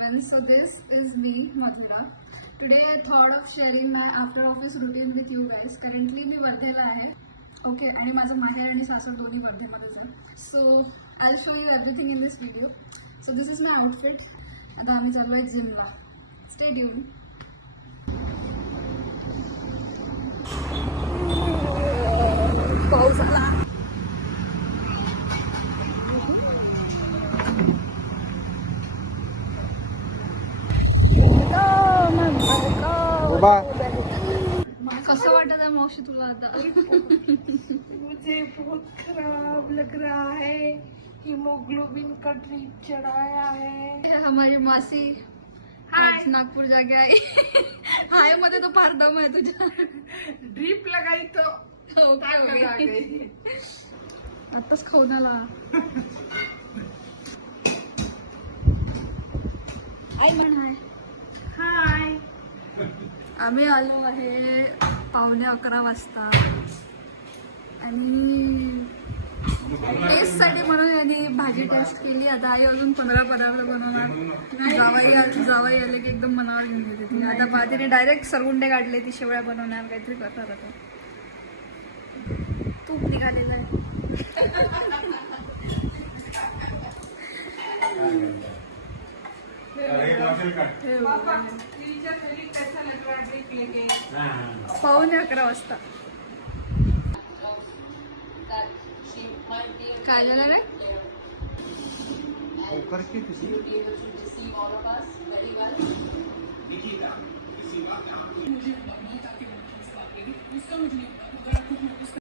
everyone. So this is me, Madhura. Today I thought of sharing my after office routine with you guys. Currently मी वर्धेला आहे. Okay, आणि माझं माहेर आणि सासर दोन्ही वर्धेमध्येच आहे. So I'll show you everything in this video. So this is my outfit. आता आम्ही चाललोय जिमला. Stay tuned. पाऊस आला. कसं वाटत आहे मावशी तुला आता? मुझे बहुत खराब लग रहा है. हीमोग्लोबिन का ड्रिप चढ़ाया है. हमारी मासी आज नागपूर जाके आई. हाय मध्ये तो फार दम आहे तुझ्या. ड्रिप लगाई तो ताकत आ गई. आताच खाऊन आला. आई म्हण हाय. हाय. आम्ही आलो आहे 11:15 वाजता आणि टेस्टसाठी म्हणून यांनी भाजी टेस्ट केली. आता आई अजून 15 पदार्थ बनवणार. जावाई आले की एकदम मनावर घेऊन घेते ती. आता तिने डायरेक्ट सरगुंडे काढले. ती शेवळ्या बनवणार काहीतरी करणार. आता तूप निघालेलं आहे. पावणे 11 वाजता. काय झालं रे?